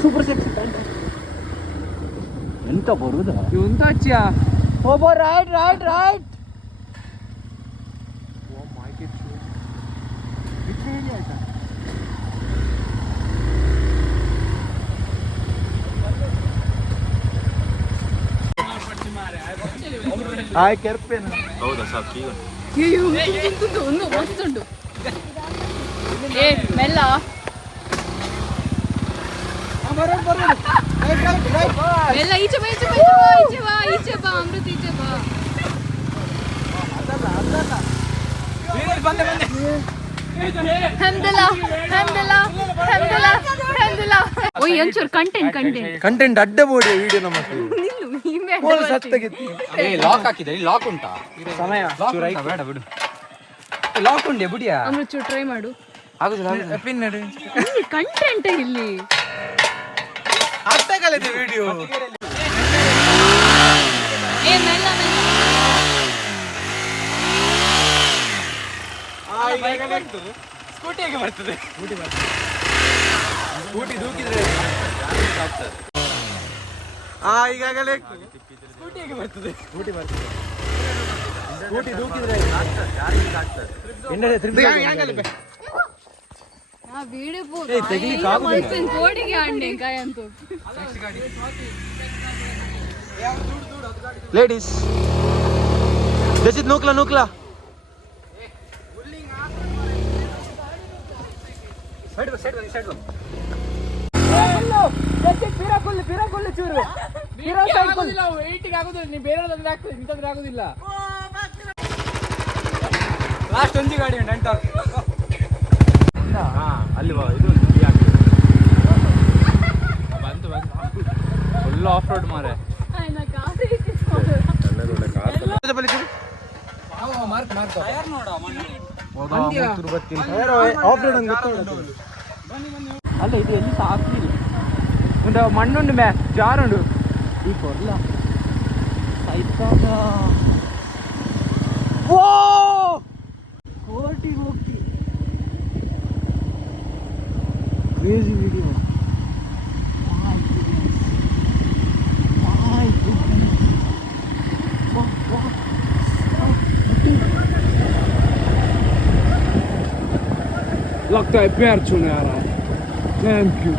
Super sexy ಎಂತ ಬರುದಾ ಎಂತ ಹಚ್ಚಿಯಾ ಒಬ್ಬ ರೈಟ್ ರೈಟ್ ರೈಟ್ ಹಾಯ್ ಕೆರ್ಪೇನ ಹೌದಾ ಸಾಕು ಈಗ ಒಂದು ಮಸ್ತುಂಟು ಏ ಮೆಲ್ಲ ಮೆಲ್ಲ ಈಚೆ ಬಾ ಈಚೆ ಬಾ ಈಚೆ ಬಾ ಈಚೆ ಬಾ ಅಮೃತ ಈಚೆ ಬಾ ಹಮ್ದಲ್ಲ ಹಮ್ದಲ್ಲ ಹಮ್ದಲ್ಲ ಹಮ್ದಲ್ಲ ಓಯ್ ಒಂಚೂರು ಕಂಟೆಂಟ್ ಅಡ್ಡ ಬೋಡಿ ವಿಡಿಯೋ ನಮ್ಮ ಲಾಕ್ ಹಾಕಿದೆ ಲಾಕ್ ಉಂಟಾ ಸಮಯ ಬೇಡ ಬಿಡು ಲಾಕ್ ಉಂಡೆ ಬಿಡಿಯಾ ಅಮೃತ ಚೂರು ಟ್ರೈ ಮಾಡು ಪಿನ್ ಕಂಟೆಂಟ್ ಇಲ್ಲಿ ಅರ್ಥ ಕಲಿತೆ ವಿಡಿಯೋ ಏ ಮೆಲ್ಲ ಸ್ಕೂಟಿ ಹೇಗೆ ಬರ್ತದೆ ಸ್ಕೂಟಿ ದೂಕಿದ್ರೆ ಈಗಾಗಲೇ ಸ್ಕೂಟಿ ಹೇಗೆ ಬರ್ತದೆ ಸ್ಕೂಟಿ ದೂಕಿದ್ರೆ ಆ ವಿಡಿಯೋ ಪೂರ ಕೋಡಿಗೆ ಆಂಡೆ ಕಾಯಂತು ಲೇಡೀಸ್ ಜಸಿತ್ ನೂಕ್ಲಾ ಲಾಸ್ಟ್ ಒಂದು ಗಾಡಿ ಉಂಟು ಎಂಟ ಅಲ್ವಾ ಇದು ಬಂತು ಫುಲ್ ಆಫ್ ರೋಡ್ ಮಾರೆ ಅಲ್ಲ ಇದು ಎಲ್ಲಿ ಸಾಕಿಲ್ಲ ಒಂದು ಮಣ್ಣುಂಡು ಮೇ ಜಾರುಂಡು ಈ ಕೊರ್ಲ ಸೈತಾಗ ಓ ಕೋರ್ಟಿಗೆ ಹೋಗ್ತಿ ಕ್ರೇಜಿ ವಿಡಿಯೋ लगता है पैर छूने आ रहा है थैंक यू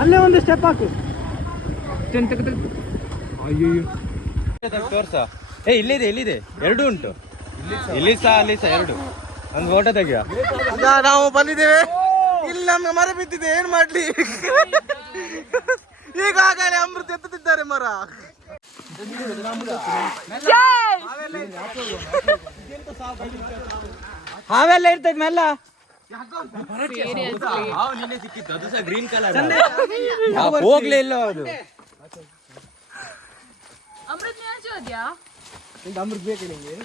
ಅಲ್ಲೇ ಒಂದು ಸ್ಟೆಪ್ ಹಾಕು ತೋರ್ಸ ಇಲ್ಲಿದೆ ಎರಡು ಉಂಟು ಇಲ್ಲಿ ಸಹ ಅಲ್ಲಿ ಸಹ ಎರಡು ಒಂದು ಫೋಟೋ ತೆಗಿಯ ನಾವು ಬಂದಿದ್ದೇವೆ ಇಲ್ಲಿ ನಮ್ಗೆ ಮರ ಬಿದ್ದಿದೆ ಏನ್ ಮಾಡ್ಲಿ ಈಗಾಗಲೇ ಅಮೃತ ಎತ್ತುತ್ತಿದ್ದಾರೆ ಮರ ಹಾವೆಲ್ಲ ಇರ್ತೈತೆ ಮೆಲ್ಲ ಸಿಕ್ಕಿತ್ತು ಅದು ಸಹ ಗ್ರೀನ್ ಕಲರ್ ಹೋಗ್ಲೇ ಇಲ್ಲ ಅದು ಅಮೃತ ಮ್ಯಾಚ್ ಹೋದ್ಯಾ ಅಮೃತ ಬೇಕು ನಿಂಗೆ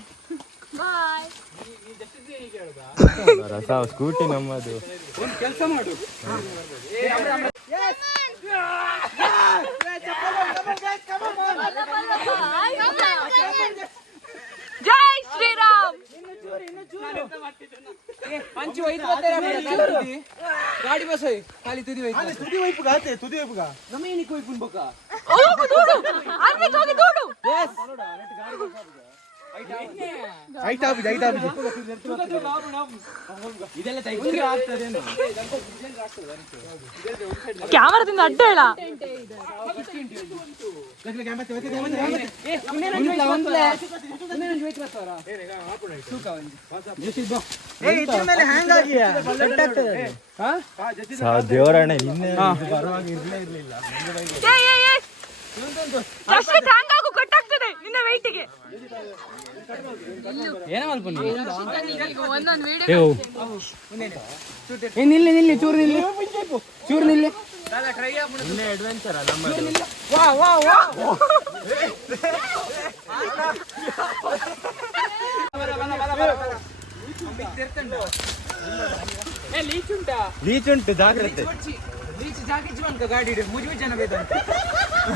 ಬಾಯ್ ರಸ ಸ್ಕೂಟಿ ನಮ್ಮದು ಒಂದು ಕೆಲಸ ಮಾಡು ಜೈ ಶ್ರೀರಾಮ್ पंच वही गाड़ी बस खाली तुदी वही ತುದಿ ವೈಪುಗ रमेनी कोई पुन बका ಹೋಗು ದೂಡು ಅಮೃತ ಹೋಗಿ ದೂಡು यस ಹೈಟ್ ಆಗಿದೆ ಇದೆಲ್ಲ ತೆಗೆದ್ರೆ ಆಗ್ತದೇನೋ ಕ್ಯಾಮರಾದಿಂದ ಅಡ್ಡ ಹೇಳ ದೇವರಣ್ಣ ಇನ್ನೇ ಕಟ್ಟಾಗ್ತದೆ ನಿನ್ನ ವೆಯ್ಟಿಗೆ ಏನೋ ಅಲ್ಪನಿ ಒಂದೊಂದು ವಿಡಿಯೋ ನಿಲ್ಲಿ ಚೂರು ನಿಲ್ಲಿ ಇನ್ನೇ ಅಡ್ವೆಂಚರ್ ನಮ್ಮದು ಲೀಚ್ ಉಂಟು ಜಾಗ್ರತೆ ಗಾಡಿ ಮುಜು ಜನ ಬೇಕಂತ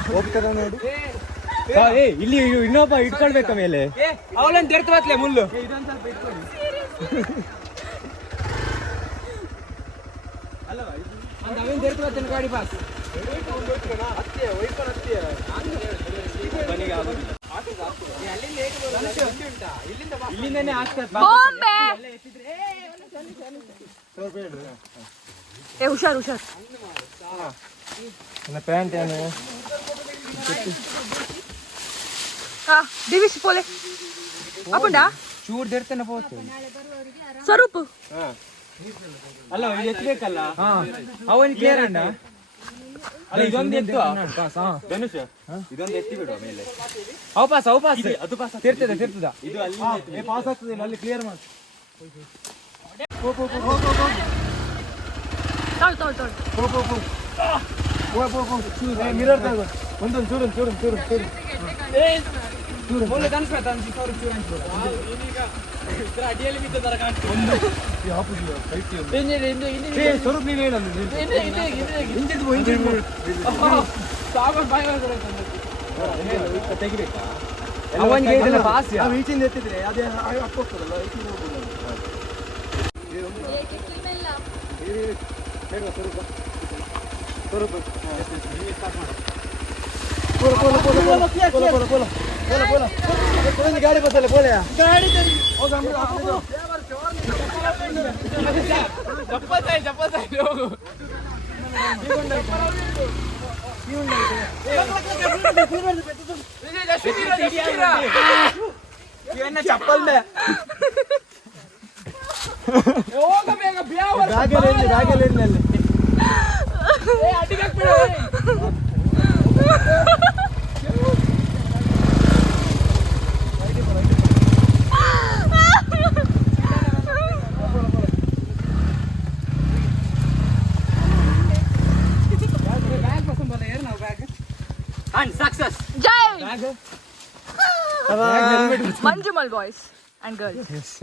ಹೋಗ್ತದ ನೋಡಿ ಇಲ್ಲಿ ಇನ್ನೊಬ್ಬ ಇಟ್ಕೊಳ್ಬೇಕ ಮೇಲೆ ಅವಳನ್ನು ತೆರ್ತು ಬತ್ಲೆ ಮುಳ್ಳು ಅಲ್ಲವಾ ಗಾಡಿ ಪಾಸ್ ಇಲ್ಲಿಂದನೇ ಆಗ್ತದೆ ಬಾಂಬೆ ಏ ಹುಷಾರ್ ಹುಷಾರ್ ಪ್ಯಾಂಟ್ ಏನು ಹಾ ದಿವಿಶ್ ಪೋಲೆ ಅಪ್ಪುಂಡ ಚೂರ್ ದೇರ್ತೇನೆ ಹೋಗ್ತು ಸ್ವರೂಪ್ ಅಲ್ಲ ಇದು ಎತ್ತಬೇಕಲ್ಲ ಅವನ್ ಕ್ಲಿಯರ್ ಅಣ್ಣ ಅಲ್ಲ ಇದೊಂದು ಎತ್ತು ಧನುಷ್ ಇದೊಂದು ಎತ್ತಿ ಬಿಡುವ ಮೇಲೆ ಅವು ಪಾಸ್ ಅದು ಪಾಸ್ ತಿರ್ತದ ಇದು ಅಲ್ಲಿ ಪಾಸ್ ಆಗ್ತದೆ ಅಲ್ಲಿ ಕ್ಲಿಯರ್ ಮಾಡಿ ಮಿರರ್ ತಗೋ ಒಂದೊಂದು ಚೂರು ಅಡಿಯಲ್ಲಿ ಬಿದ್ದ ತರ ಕಾಣ್ತದೆ ಸ್ವರೂಪ್ ನೀನು ಹೇಳಲ್ಲ ತೆಗಿಬೇಕಾ ಅವನಿಗೆ ಪಾಸ್ ಈಚಿಂದ ಎತ್ತಿದ್ರೆ ಅದೇ ಅಪ್ಪೋಗ್ತದಲ್ಲ ಈಚಿಂದ ಗಾಡಿ ಬಸ್ಸಲ್ಲ ಬೋಲೆ ಗಾಡಿ ಚಪ್ಪತ್ತಾಯಿ ಹೋಗು ಚಪ್ಪಲ್ ಸಕ್ಸಸ್ ಜೈ Manjummel boys and girls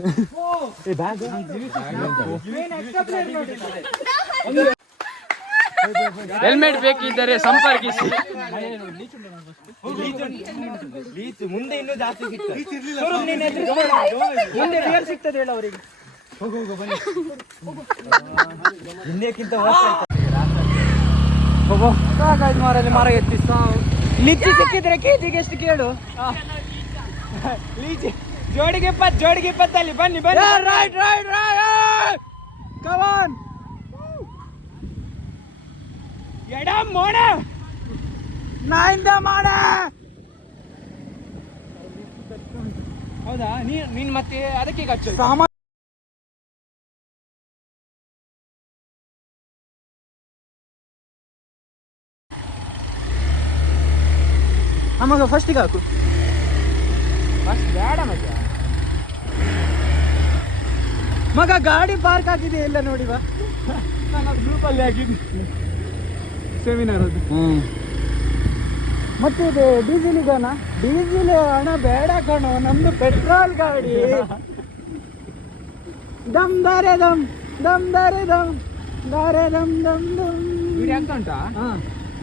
helmet ಬೇಕಿದ್ದರೆ ಸಂಪರ್ಕಿಸಿ ಮುಂದೆ ಇನ್ನೂ ಜಾಸ್ತಿ ಮುಂದೆ ರಿಯಲ್ ಸಿಗ್ತದೆ ಹೇಳ ಅವರಿಗೆ ಹೋಗು ಬನ್ನಿ ಹಿಂದೆಕ್ಕಿಂತ ಹೋಗೋ ಸಾಕಾಯ್ತು ಮಾರಲ್ಲಿ ಮರ ಎತ್ತಿ ಲಿಚ್ಚಿ ಸಿಕ್ಕಿದ್ರೆ ಕೆಜಿಗೆ ಎಷ್ಟು ಕೇಳು ಲೀಚಿ ಜೋಡಿಗೆ 20 ಅಲ್ಲಿ ಬನ್ನಿ ರೈಟ್ ಕಮಾನ್ ಎಡ ಮೋಡ ನಾಯಿಂದ ಮಾಡ ಹೌದಾ ನೀನ್ ಮತ್ತೆ ಅದಕ್ಕೆ ಹಚ್ಚು ಸಾಮಾನು ನಮಗ ಫಸ್ಟಿಗೆ ಹಾಕು ಫಸ್ಟ್ ಬೇಡ ಮಗ ಗಾಡಿ ಪಾರ್ಕ್ ಆಗಿದೆ ಇಲ್ಲ ನೋಡಿ ಬಾ ನಾನು ಗ್ರೂಪಲ್ಲಿ ಹಾಕಿದ್ದೆ ಸೆಮಿನಾರ್ ಅದು ಮತ್ತೆ ಇದು ಡೀಸೆಲ್ ಇದೆನಾ ಡೀಸೆಲ್ ಹಣ ಬೇಡ ಕಣೋ ನಮ್ದು ಪೆಟ್ರೋಲ್ ಗಾಡಿ ದಮ್ ದಾರೆ ದಮ್ ಆಗ್ತಾ ಉಂಟಾ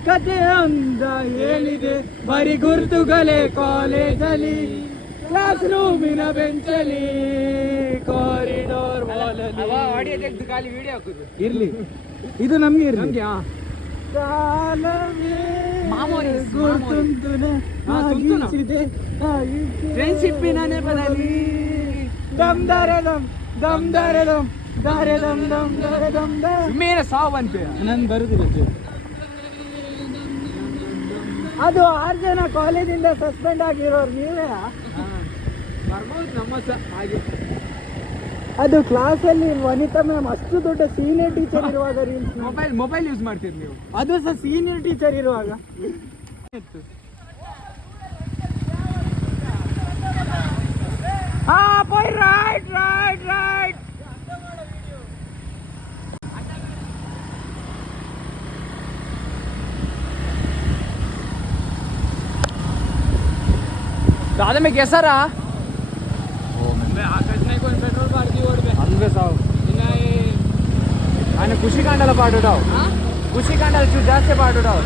ಕತೆ ಅಂದ ಏನಿದೆ ಬರೀ ಗುರುತುಗಳೇ ಕಾಲೇಜಲ್ಲಿ ಕ್ಲಾಸ್ ರೂಮಿನ ಬೆಂಚಲ್ಲಿ ಕಾರಿಡಾರ್ ಆಡಿಯೋ ತೆಗೆದು ಖಾಲಿ ವಿಡಿಯೋ ಹಾಕುದು ಇರ್ಲಿ ಇದು ನಮ್ಗೆ ಇರ್ಲಿ ಫ್ರೆಂಡ್ಶಿಪ್ಪಿನ ನೆಪದಲ್ಲಿ ದಮ್ ದಾರೆ ದಮ್ ಮೇನ ಸಾವಂತೆ ನನ್ ಬರುದಿಲ್ಲ ಅದು 6 ಜನ ಕಾಲೇಜಿಂದ ಸಸ್ಪೆಂಡ್ ಆಗಿರೋರು ನೀವೇ ಬರ್ಬೋದು ನಮ್ಮ ಹಾಗೆ ಅದು ಕ್ಲಾಸಲ್ಲಿ ವನಿತಾ ಮ್ಯಾಮ್ ಅಷ್ಟು ದೊಡ್ಡ ಸೀನಿಯರ್ ಟೀಚರ್ ಇರುವಾಗ ರೀಲ್ಸ್ ಮೊಬೈಲ್ ಯೂಸ್ ಮಾಡ್ತೀರಿ ನೀವು ಅದು ಸಹ ಸೀನಿಯರ್ ಟೀಚರ್ ಇರುವಾಗ ಹಾ ಪೋಯ್ ರೈಟ್ दादा में कैसा रहा पेट्रोल ఆయన ఖుషి కాండాల పాడుడావు ఖుషి కాండాల చూ జాస్తి పాడుడావు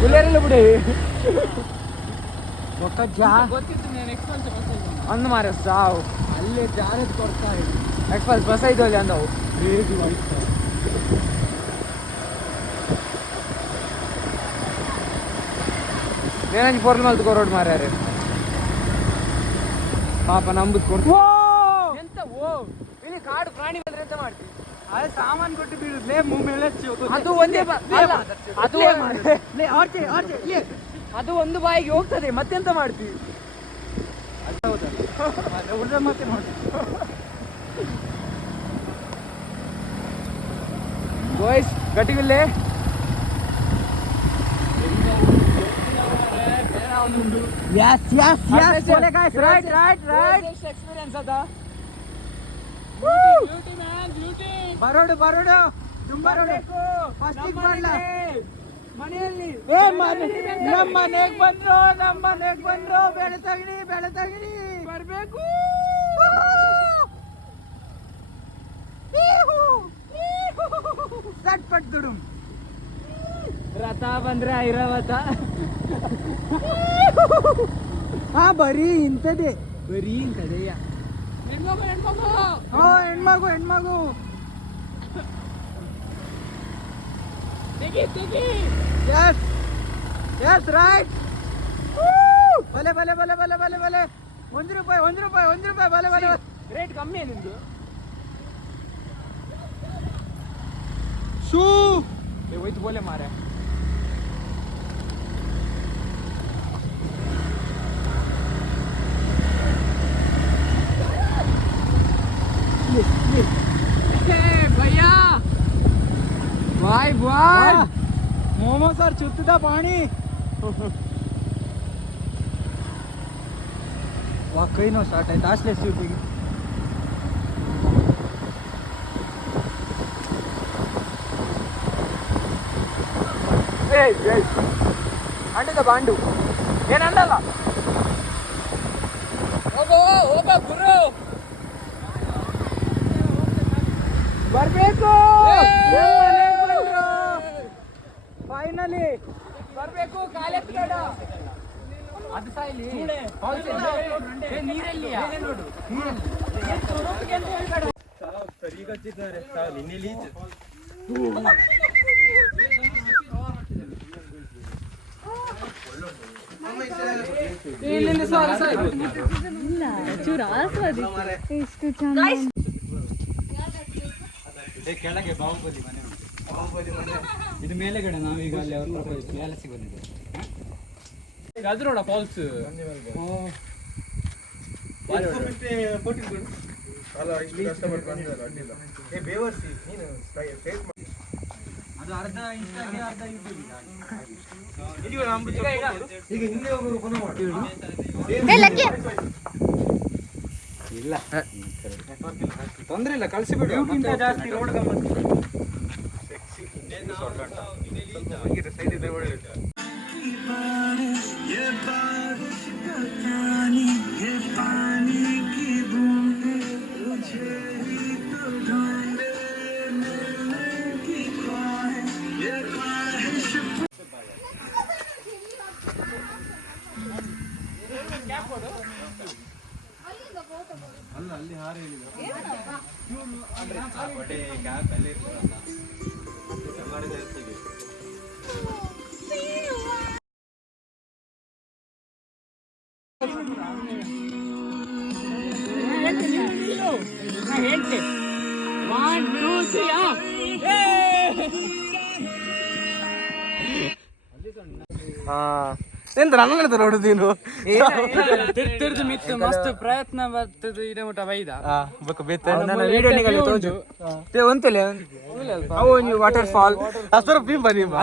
కులేరలు ఇప్పుడు ಗೊತ್ತಿತ್ತು ನಾನು ಎಕ್ಸ್ಪಲ್ಸ್ ಬಸ್ ಅಂದು ಮಾರ ಸಾವು ಅಲ್ಲೇ ಜಾರದ್ ಕೊಡ್ತಾ ಇತ್ತು ಎಕ್ಸ್ಪಲ್ಸ್ ಬಸ್ ಐದು ಅಲ್ಲಿ ಅಂದವು ಏನಂಜಿ ಪೊರ್ಲು ಮಲ್ತು ರೋಡ್ ಮಾರ್ಯಾರೆ ಪಾಪ ನಂಬುದು ಕೊಡ್ತು ಎಂತ ಓ ಇಲ್ಲಿ ಕಾಡು ಪ್ರಾಣಿ ಬಂದ್ರೆ ಎಂತ ಮಾಡ್ತೀವಿ ಅದೇ ಸಾಮಾನು ಕೊಟ್ಟು ಬೀಳುದ್ಲೇ ಮೇಲೆ ಅದು ಒಂದೇ ಅದು ಒಂದು ಬಾಯಿಗೆ ಹೋಗ್ತದೆ ಮತ್ತೆಂತ ಮಾಡ್ತೀವಿ ಮತ್ತೆ ಬಾಯ್ಸ್ ಗಟ್ಟಿಗಿಲ್ಲೇ ಎಕ್ಸ್ಪೀರಿಯನ್ಸ್ ಅದ ಬರೋಡು ಮನೆಯಲ್ಲಿ ನಮ್ಮ ಮನೆಗೆ ಬಂದ್ರು ಬೆಳೆ ತಗಣಿ ಬರ್ಬೇಕು ಸಟ್ಪಟ್ ದುಡು ರಥ ಬಂದ್ರೆ ಐರಾವತ ಹಾ ಬರೀ ಇಂಥದೇ ಹೆಣ್ಮಗು ಎಸ್ ರೈಟ್ ಬಲೆ ₹1 ಬಲೆ ರೇಟ್ ಕಮ್ಮಿ ನಿಮ್ದು ಶೂ ಹೋಯ್ತು ಬೋಲೆ ಮಾರೆ भैया बाय मोमो सर चुत्ता पानी वाकई नो स्टार्ट है तासले शूटिंग अंडದ ಬಾಂಡು ಏನಂದಲ್ಲ ಹೋಗ ಗುರು ಬರ್ಬೇಕು ಫೈನಲಿ ಬರ್ಬೇಕು ಕಾಲೆತ್ಬೇಡ ಅದು ಸಾಯಿಲಿ ನೀರಲ್ಲಿ ಕೆಳಗೆ ಬಾಹುಬಲಿ ಮನೆ ಇದು ಮೇಲೆಗಡೆ ನಾವೀಗ ಅಲ್ಲಿ ಅವ್ರ ಪ್ಯಾಲೇಸಿಗೆ ಬಂದಿದ್ದೇವೆ ಅದು ನೋಡ ಫಾಲ್ಸ್ ಅದು ಅರ್ಧ ಇನ್ಸ್ಟಾಗೆ ಅರ್ಧ ಈಗ ಹಿಂದೆ ಹೋಗೋರು ಪುನಃ ಇಲ್ಲ ತೊಂದ್ರೆ ಇಲ್ಲ ಕಳಿಸಿಬಿಡು ಜಾಸ್ತಿ ರೋಡ್ ಅಲ್ಲ ಅಲ್ಲಿ ಹಾರ ಹೇಳಿದ ಗ್ಯಾಪ್ ಅಲ್ಲಿ ಹೇಳ್ತೆ 1 2 3 ಎಂತ ನನ್ನ ಹೇಳ್ತಾರೆ ನೋಡುದು ನೀನು ತಿರ್ದು ಮಿತ್ತು ಮಸ್ತ್ ಪ್ರಯತ್ನ ಬರ್ತದೆ ಇಡ ಮುಟ ಬೈದ ವಾಟರ್ ಫಾಲ್ ಅಷ್ಟರ ಬಿಂಬ ನಿಮ್ಮ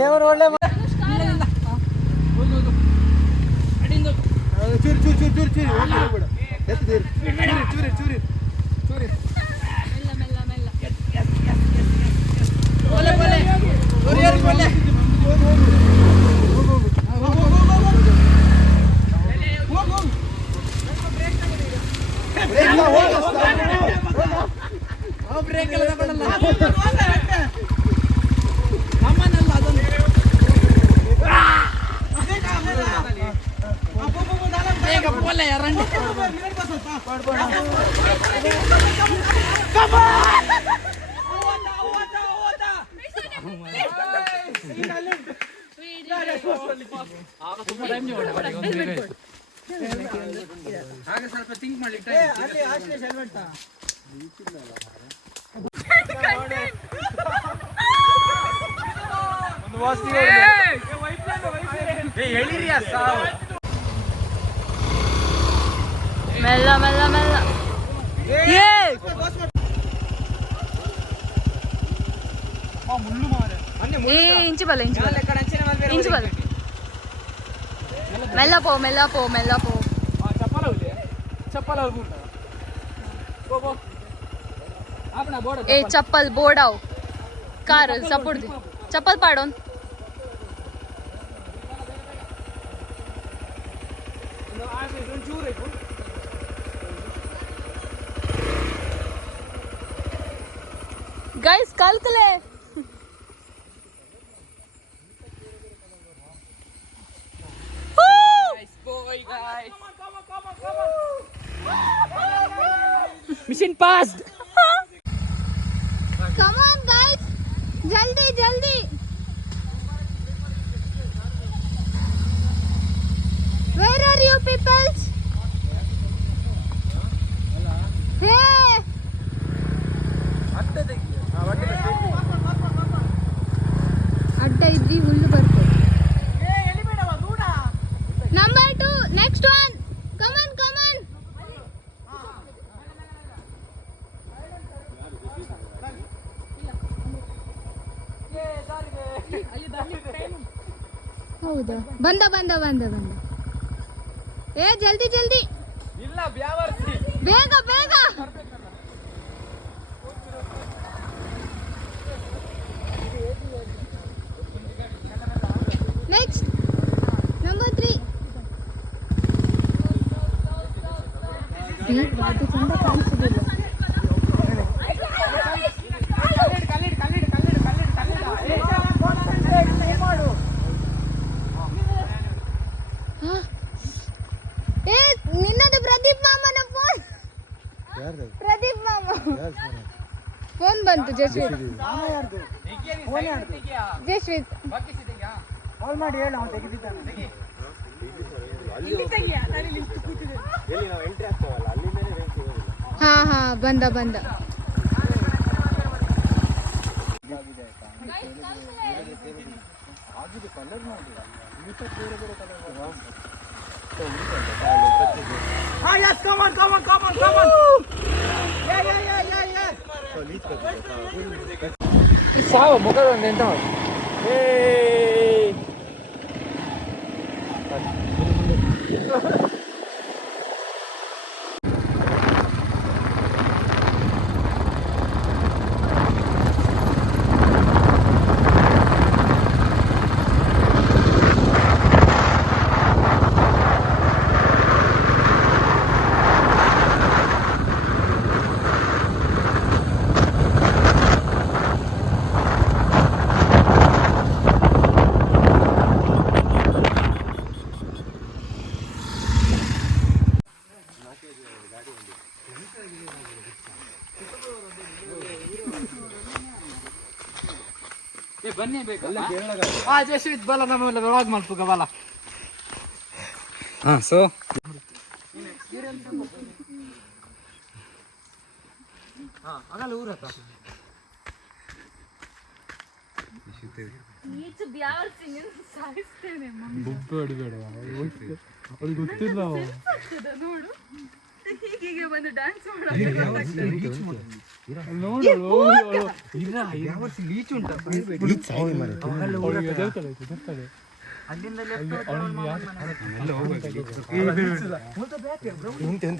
ದೇವರು ಒಳ್ಳೆ ಸ್ವಲ್ಪ ಥಿಂಕ್ ಮಾಡಿ ಮೆಲ್ಲ ಮೆಲ್ಲ ಮೆಲ್ಲ ಇಂಚು ಬಲ್ಲ ಇಂಚು ಬಲ್ಲ ಇಂಚು ಬಲ್ಲ ಮೆಲ್ಲ ಪೋ ಮೆಲ್ಲ ಪೋ ಮೆಲ್ಲ ಪೋ ए चप्पल बोर्ड आओ कार सपोर्ट दे चप्पल पाडोन गाइस कलकले mission passed Come on guys, जल्दी जल्दी. Where are you peoples? Hey. ಅಡ್ಡ ಇದ್ರಿ ಹುಲ್ಲು ಬರ್ತದೆ. Number 2, next one. Come on, come on. ಹೌದಾ ಬಂದ ಬಂದ ಬಂದ ಬಂದ ಏ ಜಲ್ದಿ ಜಲ್ದಿ ಇಲ್ಲ ಬ್ಯಾವರ್ಸಿ ಬೇಗ ಬೇಗ ನೆಕ್ಸ್ಟ್ ನಂಬರ್ 3 ಅದು ಚಂದ ಕಾಣಿಸುದಿಲ್ಲ ನಿನ್ನದು ಪ್ರದೀಪ್ ಮಾಮನ ಫೋನ್ ಪ್ರದೀಪ್ ಮಾಮ ಫೋನ್ ಬಂತು ಜಸ್ವಿತ್ ಜಸ್ವಿತ್ ಕಾಲ್ ಮಾಡಿ ಹೇಳು ಅವನು ತೆಗೆದಿದ್ದಾನೆ ಹಾ ಹಾ ಬಂದ ಬಂದ Ah, yes, come on. Yeah. Sao một cái lên thôi. Hey. ಬನ್ನಿ ಬೇಕು ಜಸ್ವಿತ್ ಬಲ ನಮ್ಮೆಲ್ಲ ವ್ಲಾಗ್ ಮಾಡ್ಬೇಕು ಬಲ ಹಾ ಸೊ ಆಗಲ್ಲ ಊರತ್ತ ನೀಚು ಬ್ಯಾವರ್ಸಿಂಗ್ ಸಾಯಿಸ್ತೇನೆ ಬುಬ್ಬೆ ಹೊಡಿಬೇಡ ಅದು ಗೊತ್ತಿಲ್ಲ ನೋಡು ಹೀಗೆ ಬಂದು ಡ್ಯಾನ್ಸ್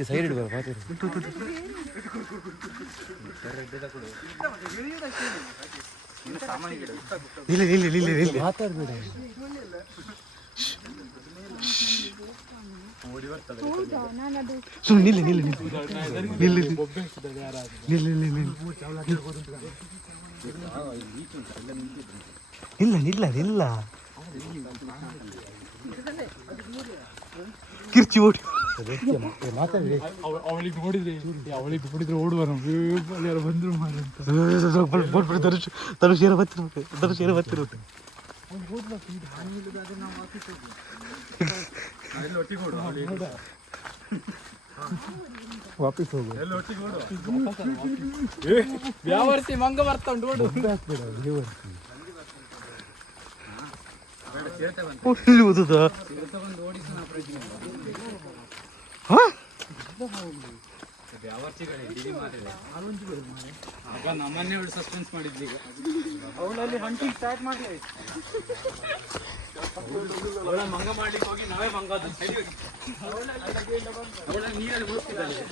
ಸೈಡ್ ಮಾತಾಡ್ಬೇಡ ಸುಮ್ಮನೆ ನಿಲ್ಲ ಕಿರ್ಚಿ ಓಡಿ ಅವಳಿಗೆ ನೋಡಿದ್ರೆ ಓಡುವ ಯಾರು ಬಂದ್ರು ಮಾರಂತ ಧನುಷ್ ಬರ್ತಿರ್ಬೇಕು ವಾಪಸ್ ಹೋಗು ವ್ಯಾವರ್ಸಿ ಮಂಗ ಬರ್ತಾ ಉಂಟು ಓಡು ನಮ್ಮನ್ನೇ ಸಸ್ಪೆನ್ಸ್ ಮಾಡಿದ್ವಿ ಈಗ ಅವಳಲ್ಲಿ ಹಂಟಿಂಗ್ ಸ್ಟಾರ್ಟ್ ಮಾಡಿ ಮಂಗ ಮಾಡ್ಲಿಕ್ಕೆ ಹೋಗಿ ನಾವೇ ಮಂಗ ನೀರಲ್ಲಿ ಮುಳುಗ್ತಿದ್ದಾಳೆ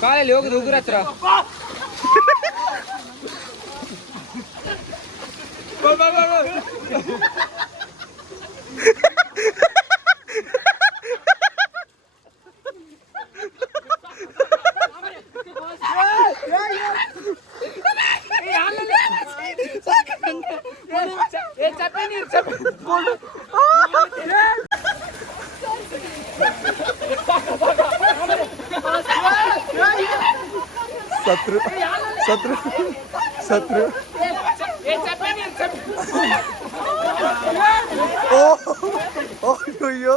ಕಾಲಲ್ಲಿ ಹೋಗುದು ಉಗುರ ಹತ್ರ ಸತ್ರು ಅಯ್ಯೋ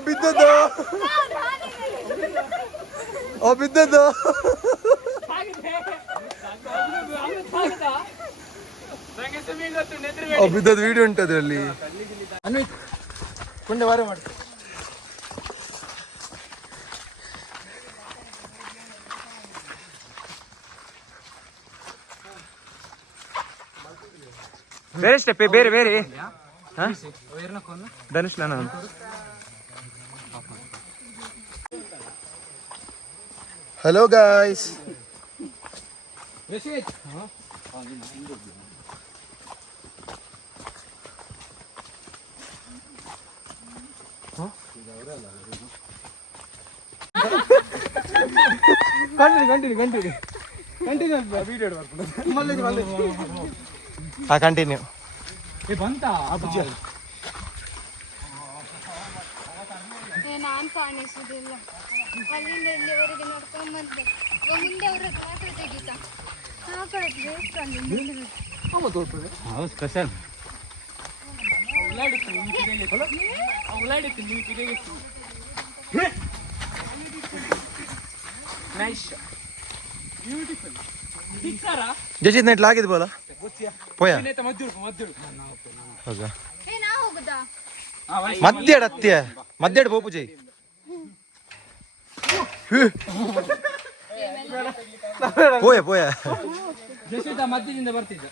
ಬಿದ್ದದ್ದು ಬಿದ್ದದ್ದು ವಿಡಿಯೋ ಉಂಟು ಅದರಲ್ಲಿ ಕುಂಡೆ ವಾರ ಮಾಡಿ ಬೇರೆ ಸ್ಟೆಪ್ ಬೇರೆ ಬೇರೆ ಧನುಷ್ ನಾನು ಹಲೋ ಗಾಯ್ಸ್ ಕಂಟಿನ್ಯೂ ಬಂತಾ ನಾನು ಕಾಣಿಸುದಿಲ್ಲ ಅಲ್ಲಿಂದ ಇಲ್ಲಿವರೆಗೆ ನೋಡ್ಕೊಂಡ್ ಬಂದೆ ಮುಂದೆ ಅವ್ರ ಮಾತ್ರ ತೆಗೀತಾ ಆ ಕಡೆ ಸ್ಪೆಷಲ್ ಜಶಿತ್ ನೆಟ್ಲ ಆಗಿದ್ ಬೋಲ ಪೋಯ ಹೋಗ ನಾ ಹೋಗುದಾ ಮದ್ಯಡ ಅತ್ಯ ಮದ್ಯಡ ಬೋಪು ಜೈ ಪೋಯ ಪೋಯ ಜಶಿತ ಮಧ್ಯದಿಂದ ಬರ್ತಿದ್ದ